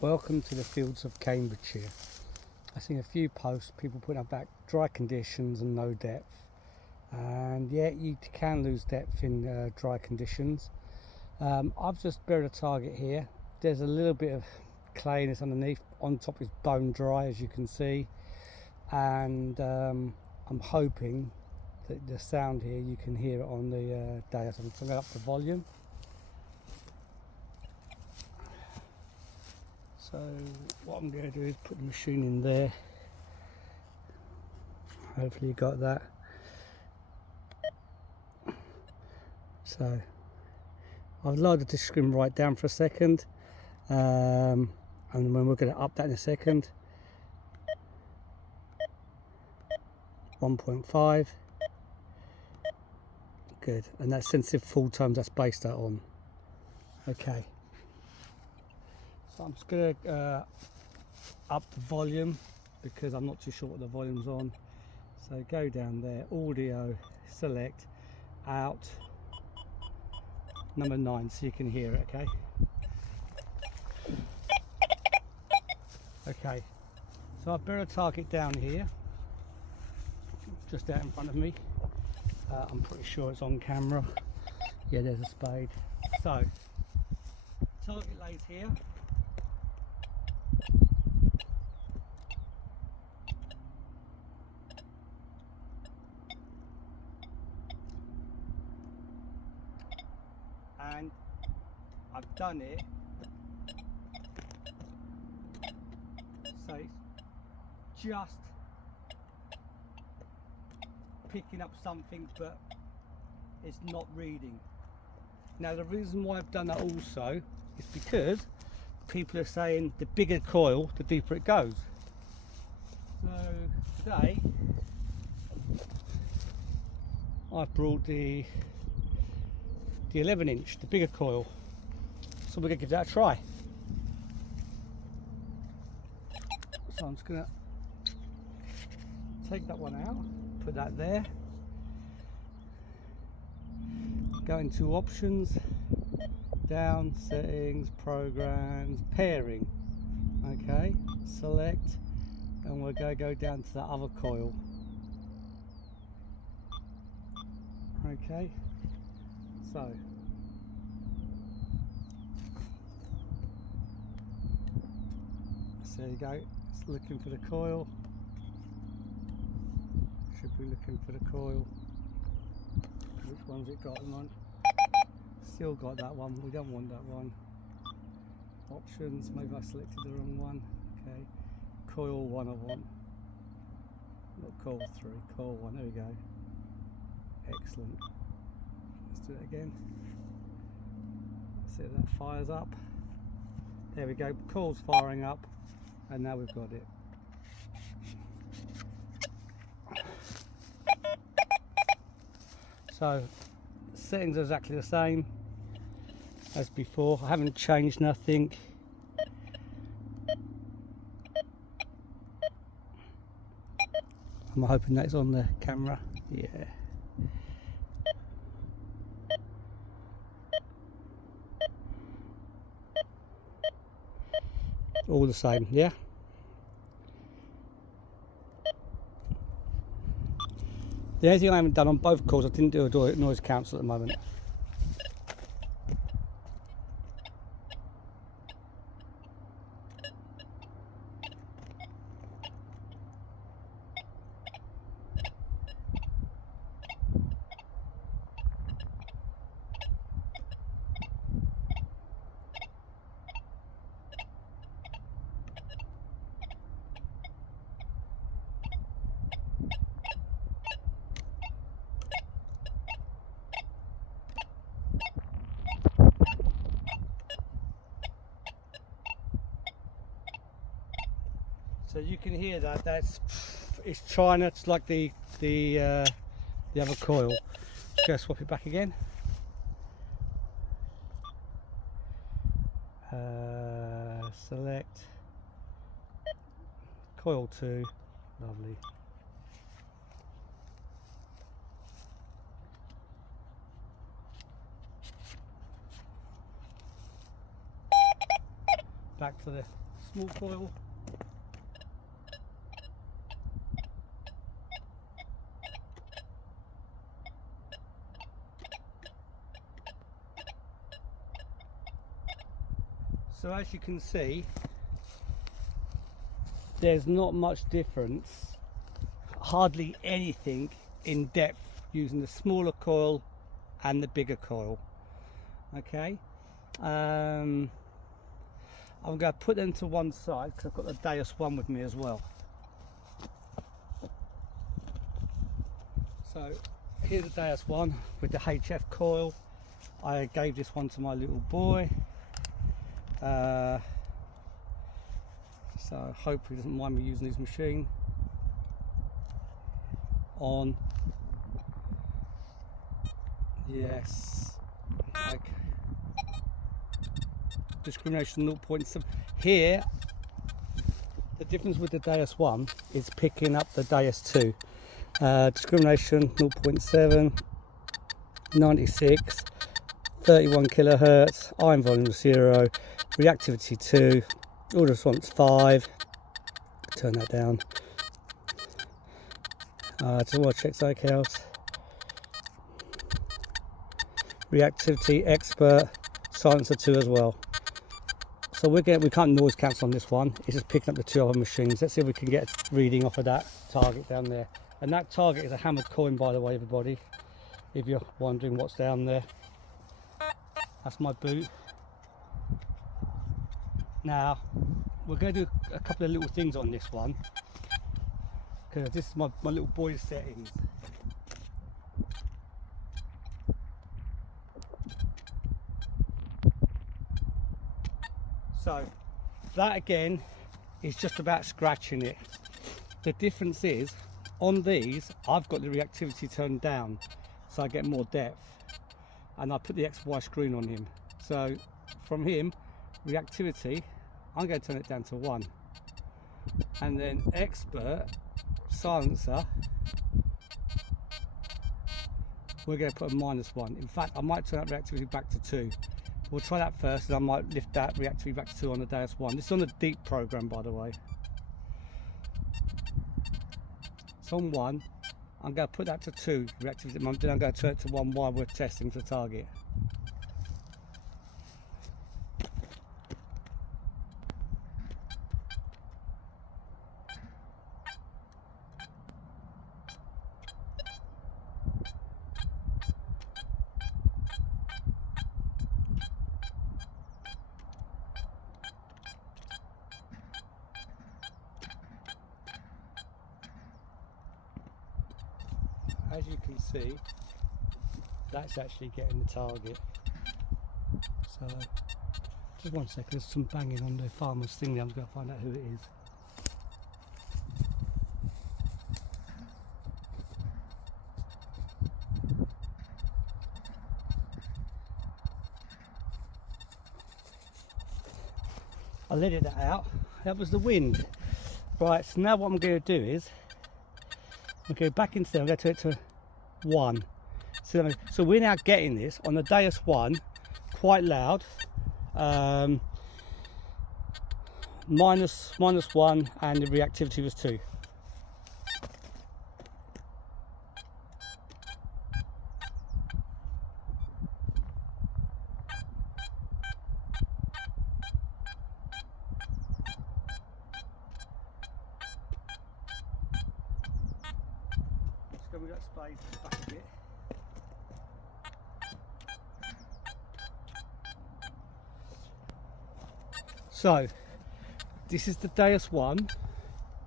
Welcome to the fields of Cambridgeshire. I've seen a few posts, people putting up about dry conditions and no depth. And yeah, you can lose depth in dry conditions. I've just buried a target here. There's a little bit of clayness underneath. On top is bone dry, as you can see. And I'm hoping that the sound here, you can hear it on the day. So I'm going to up the volume. So what I'm going to do is put the machine in there. Hopefully you got that. So I've lowered the screen right down for a second, and then we're going to up that in a second. 1.5. Good, and that's sensitive full tones, that's based that on. Okay. So I'm just going to up the volume because I'm not too sure what the volume's on. So go down there, audio, select, out, number 9, so you can hear it, okay? Okay, so I've buried a target down here, just out in front of me. I'm pretty sure it's on camera. Yeah, there's a spade. So, target lays here. And I've done it so it's just picking up something, but it's not reading. Now the reason why I've done that also is because people are saying the bigger coil, the deeper it goes. So today I've brought the 11 inch, the bigger coil, so we're going to give that a try. So I'm just going to take that one out, put that there, go into options, down, settings, programs, pairing, okay, select, and we're going to go down to the other coil. Okay, so there you go, it's looking for the coil, should be looking for the coil. Which one's it got at the moment? Still got that one, we don't want that one. Options, maybe I selected the wrong one. Okay, coil 1 I want, not coil 3, coil 1, there we go. Excellent, let's do it again. See if that fires up. There we go, coil's firing up, and now we've got it. So settings are exactly the same as before. I haven't changed nothing. I'm hoping that it's on the camera. Yeah. All the same, yeah. The only thing I haven't done on both calls, I didn't do a noise cancel at the moment. So you can hear that. It's trying. It's like the other coil. Just go swap it back again. Select coil 2. Lovely. Back to the small coil. So as you can see, there's not much difference, hardly anything in depth using the smaller coil and the bigger coil. Okay, I'm going to put them to one side because I've got the Deus one with me as well. So here's the Deus one with the HF coil. I gave this one to my little boy, so hopefully he doesn't mind me using his machine. On. Yes. Okay. Discrimination 0.7. Here, the difference with the Deus 1 is picking up the Deus 2. Discrimination 0.7, 96, 31 kilohertz, iron volume 0, reactivity 2, order response 5. Turn that down. Just want to check cycles. Reactivity expert, silencer 2 as well. So we can't noise cancel on this one. It's just picking up the two other machines. Let's see if we can get a reading off of that target down there. And that target is a hammered coin, by the way, everybody, if you're wondering what's down there. That's my boot. Now we're going to do a couple of little things on this one, because this is my little boy's settings. So that again is just about scratching it. The difference is on these I've got the reactivity turned down so I get more depth, and I put the XY screen on him. So from him, reactivity, I'm going to turn it down to 1, and then expert silencer, we're going to put a -1. In fact, I might turn that reactivity back to 2. We'll try that first, and I might lift that reactivity back to 2 on the Deus 1. This is on the deep program, by the way. It's on 1. I'm going to put that to 2 reactivity, then I'm going to turn it to 1 while we're testing for target. As you can see, that's actually getting the target. So just 1 second, there's some banging on the farmer's thing there. I'm going to find out who it is. I let it out. That was the wind. Right, so now what I'm going to do is I'll go back into there. I'm going to turn it to 1. So we're now getting this on the Deus 1 quite loud. -1, and the reactivity was 2. Let's go with that space back a bit. So this is the Deus 1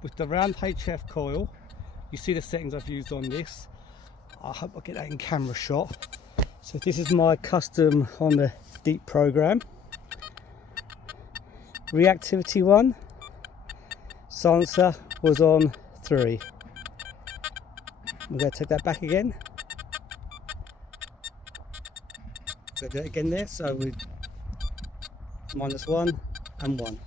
with the round HF coil. You see the settings I've used on this. I hope I get that in camera shot. So this is my custom on the deep program. Reactivity 1. Silencer was on 3. I'm going to take that back again. So do it again there. So we -1 and 1.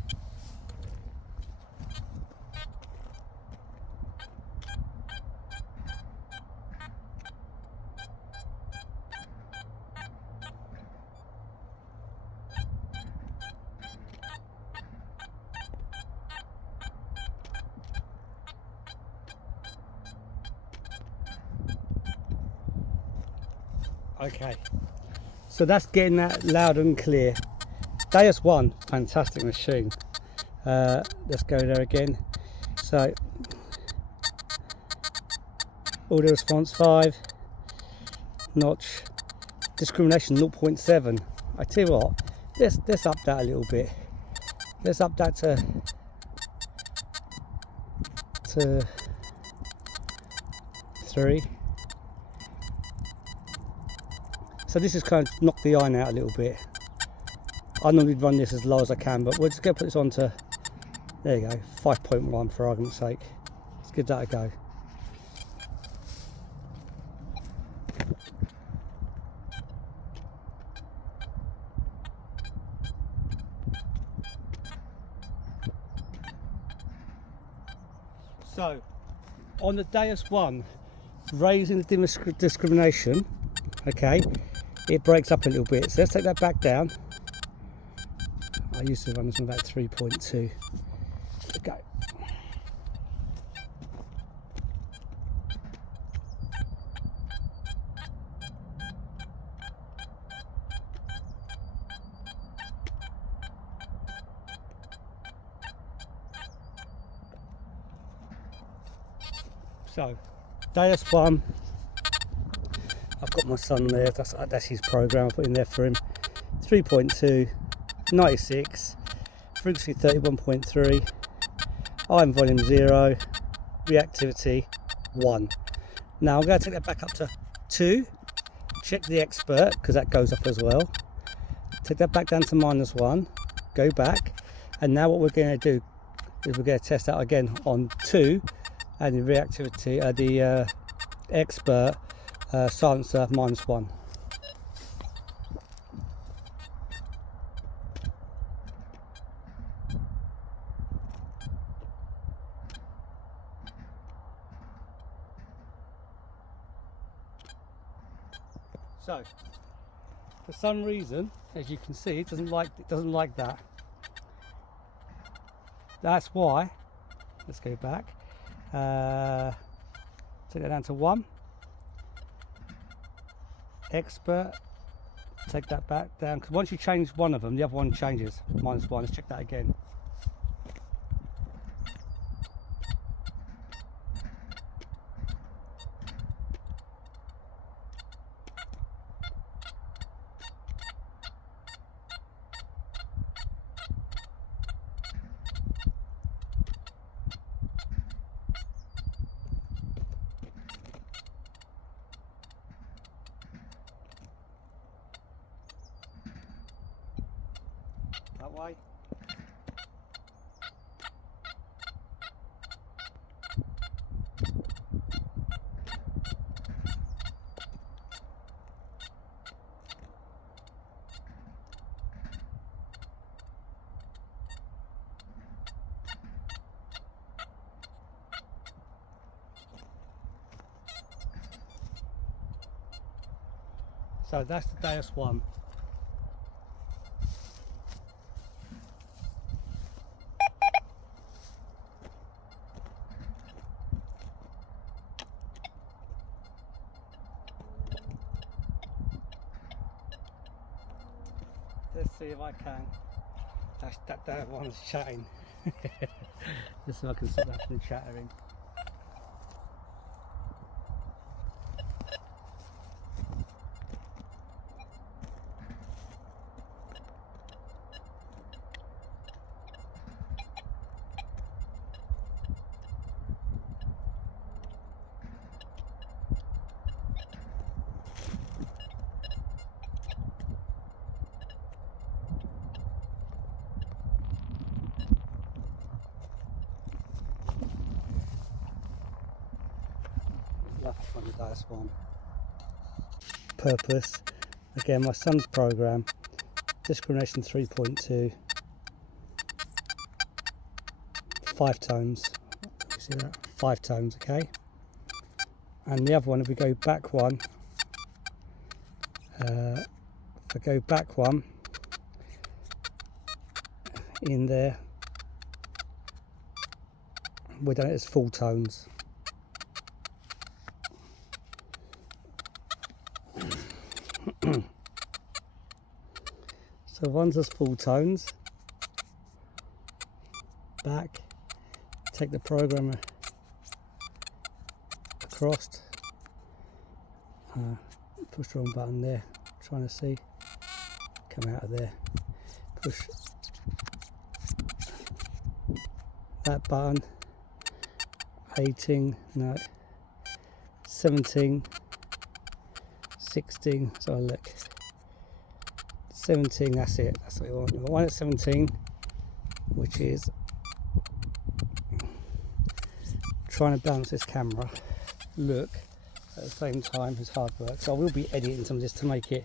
Okay, so that's getting that loud and clear. Deus 1, fantastic machine. Let's go there again. So audio response 5, notch, discrimination 0.7. I tell you what, let's up that a little bit. Let's up that to 3. So this is kind of knocked the iron out a little bit. I normally run this as low as I can, but we're just going to put this on to, there you go, 5.1 for argument's sake. Let's give that a go. So, on the Deus 1, raising the discrimination, okay, it breaks up a little bit. So let's take that back down. I used to run this on about 3.2. Go. So, Deus 1, I've got my son there, that's his program, I put in there for him. 3.2, 96, frequency 31.3, iron volume 0, reactivity 1. Now I'm going to take that back up to 2, check the expert, because that goes up as well. Take that back down to -1, go back, and now what we're going to do is we're going to test that again on 2, and the reactivity, the expert silencer -1. So, for some reason, as you can see, it doesn't like that. That's why. Let's go back. Take that down to 1. Expert. Take that back down, because once you change one of them, the other one changes. -1. Let's check that again. That way. So that's the Deus 1. Let's see if I can. That one's chatting. Just so I can stop that from chattering. That's on the Deus 1. Purpose, again, my son's program, discrimination 3.2, 5 tones. You see that? 5 tones, okay. And the other one, if we go back one, in there, we're done it as full tones. So one's just full tones. Back, take the programmer across, push the wrong button there, trying to see, come out of there, push that button, 18, no, 17, 16, so look, 17, that's it, that's what you want. You want one at 17, which is trying to balance this camera look at the same time as hard work. So I will be editing some of this to make it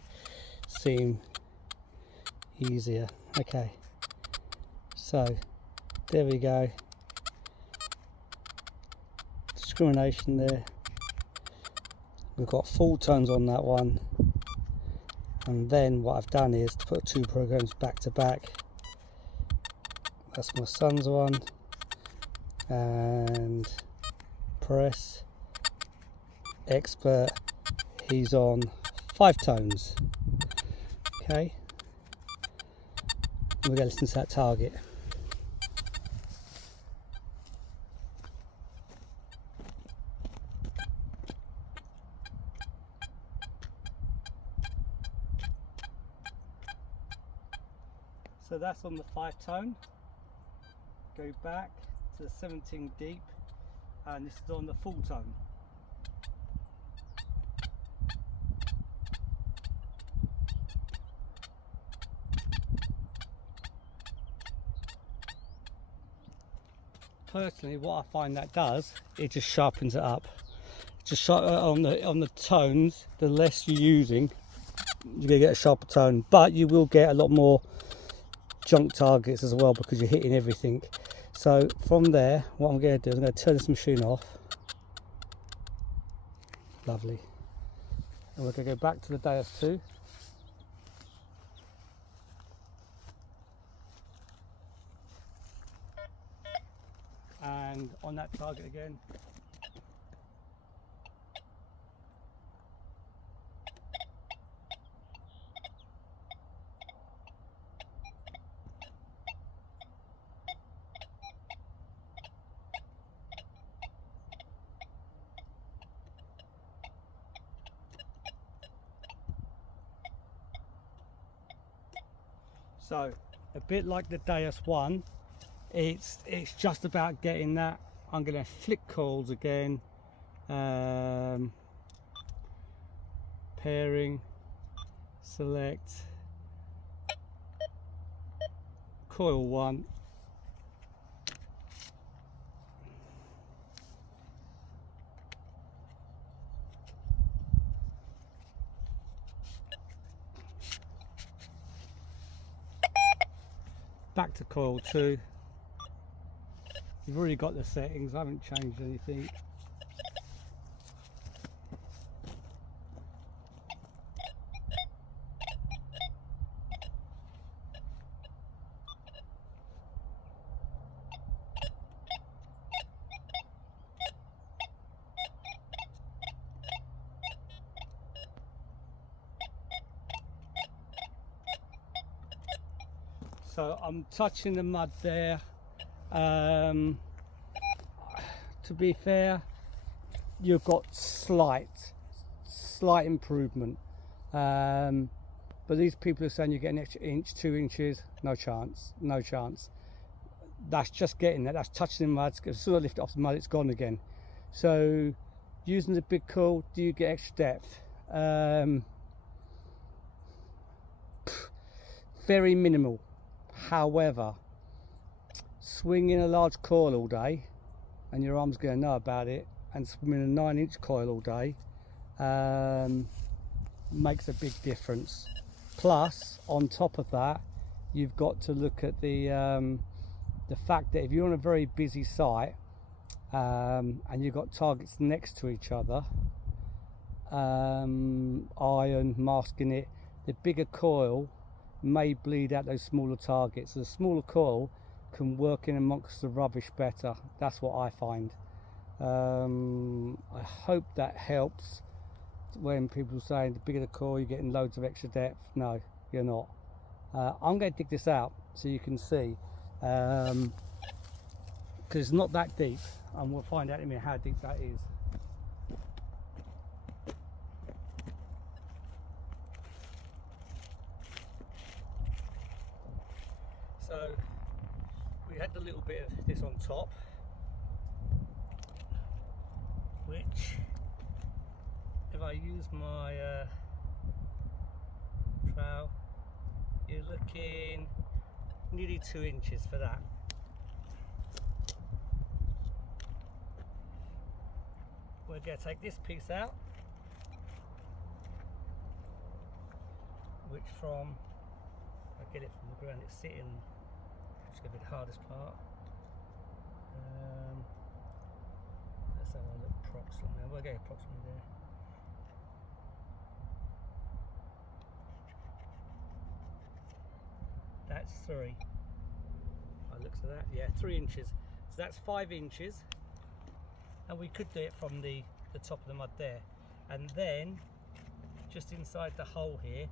seem easier. Okay, so there we go. Discrimination there. We've got full tones on that one, and then what I've done is to put two programs back to back. That's my son's one, and press expert, he's on 5 tones. Okay, we're going to listen to that target. So that's on the 5 tone. Go back to the 17 deep, and this is on the full tone. Personally, what I find that does, it just sharpens it up. Just on the tones, the less you're using, you're gonna get a sharper tone, but you will get a lot more junk targets as well because you're hitting everything. So from there, what I'm going to do is I'm going to turn this machine off. Lovely. And we're going to go back to the Deus 2. And on that target again. So a bit like the Deus 1, it's just about getting that. I'm going to flick coils again, pairing, select, coil 1, back to coil 2. You've already got the settings, I haven't changed anything. So I'm touching the mud there. To be fair, you've got slight improvement, but these people are saying you get an extra inch, 2 inches. No chance, no chance. That's just getting that. That's touching the mud. As soon as I lift it off the mud, it's gone again. So using the big coil, do you get extra depth? Very minimal. However, swinging a large coil all day, and your arm's going to know about it, and swimming a 9-inch coil all day makes a big difference. Plus, on top of that, you've got to look at the fact that if you're on a very busy site and you've got targets next to each other, iron, masking it, the bigger coil may bleed out those smaller targets. So the smaller coil can work in amongst the rubbish better. That's what I find. I hope that helps when people are saying the bigger the coil you're getting loads of extra depth. No, you're not. I'm going to dig this out so you can see, because it's not that deep, and we'll find out in a minute how deep that is. So we had a little bit of this on top, which if I use my trowel, you're looking nearly 2 inches for that. We're going to take this piece out, which from, I get it from the ground, it's sitting, which is going to be the hardest part. Let's have a look approximately. We'll go approximately there. That's 3. I looked at that, yeah, 3 inches. So that's 5 inches, and we could do it from the top of the mud there. And then, just inside the hole here,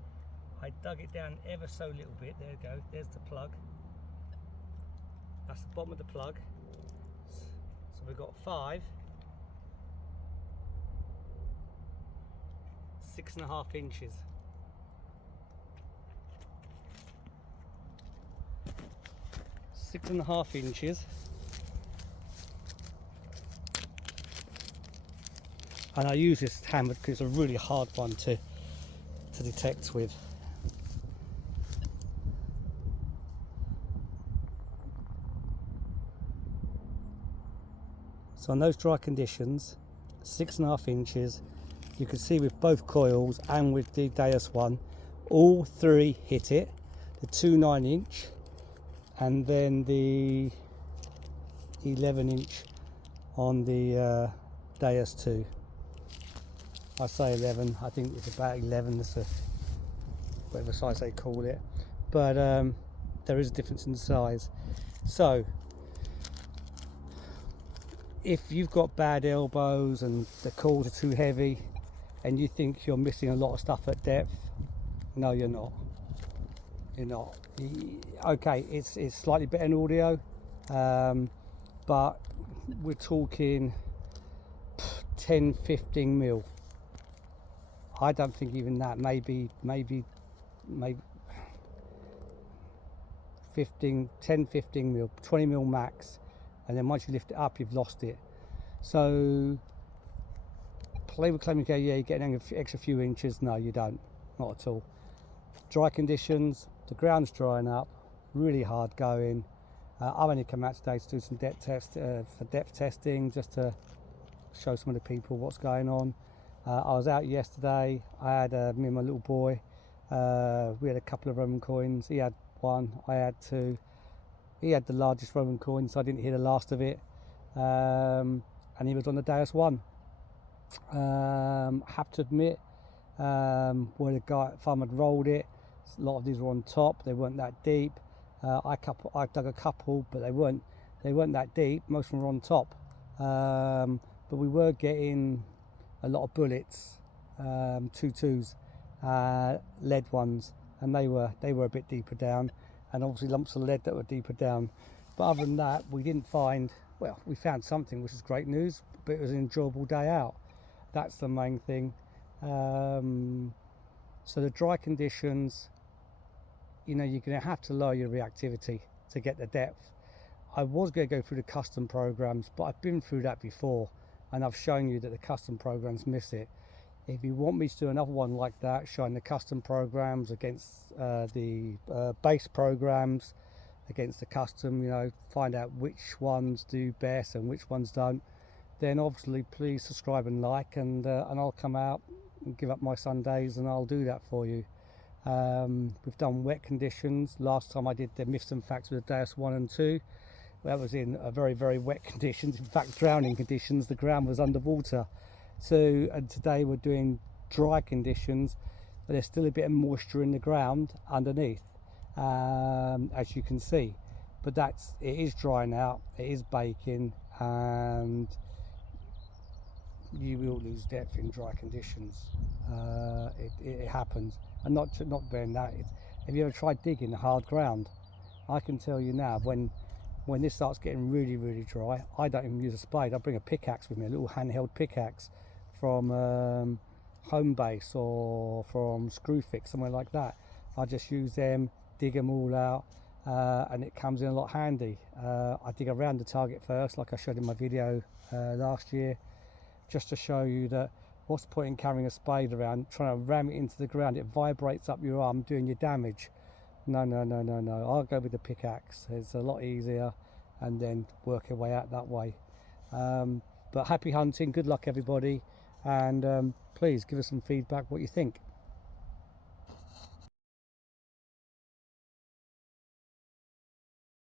I dug it down ever so little bit. There we go, there's the plug. That's the bottom of the plug. So we've got 5, 6.5 inches. 6.5 inches, and I use this hammer because it's a really hard one to detect with. So on those dry conditions, 6.5 inches, you can see with both coils and with the Deus one, all 3 hit it, the 2 9-inch and then the 11-inch on the Deus 2. I say 11, I think it's about 11, that's whatever size they call it, but there is a difference in size. So if you've got bad elbows and the coils are too heavy and you think you're missing a lot of stuff at depth, no, you're not. You're not. Okay, it's slightly better in audio, but we're talking 10-15 mil. I don't think even that, maybe 10-15 mil, 20 mil max, and then once you lift it up you've lost it. So play with claiming, yeah, you're getting an extra few inches. No, you don't, not at all. Dry conditions, the ground's drying up, really hard going. I've only come out today to do some depth testing, just to show some of the people what's going on. I was out yesterday. I had me and my little boy. We had a couple of Roman coins. He had 1, I had 2. He had the largest Roman coin, so I didn't hear the last of it. And he was on the Deus 1. Have to admit, where the farmer had rolled it, a lot of these were on top. They weren't that deep. I dug a couple, but they weren't that deep. Most of them were on top. But we were getting a lot of bullets, 2s, lead ones, and they were a bit deeper down, and obviously lumps of lead that were deeper down. But other than that, we didn't find, well, we found something, which is great news, but it was an enjoyable day out. That's the main thing. So the dry conditions, you know, you're going to have to lower your reactivity to get the depth. I was going to go through the custom programs, but I've been through that before, and I've shown you that the custom programs miss it. If you want me to do another one like that, showing the custom programs against the base programs, against the custom, you know, find out which ones do best and which ones don't, then obviously please subscribe and like, and I'll come out and give up my Sundays and I'll do that for you. We've done wet conditions. Last time I did the myths and facts with the Deus 1 and 2. That was in a very, very wet conditions, in fact drowning conditions. The ground was underwater. So, and today we're doing dry conditions, but there's still a bit of moisture in the ground underneath, as you can see. But it is drying out, it is baking, and you will lose depth in dry conditions. It happens, and not bearing that, Have you ever tried digging the hard ground? I can tell you now, when this starts getting really dry, I don't even use a spade. I bring a pickaxe with me, a little handheld pickaxe from Home Base or from Screwfix, somewhere like that. I just use them, dig them all out, and it comes in a lot handy. I dig around the target first, like I showed in my video last year, just to show you that what's the point in carrying a spade around, trying to ram it into the ground? It vibrates up your arm, doing you damage. No. I'll go with the pickaxe. It's a lot easier, and then work your way out that way. But happy hunting, good luck everybody, and please give us some feedback what you think.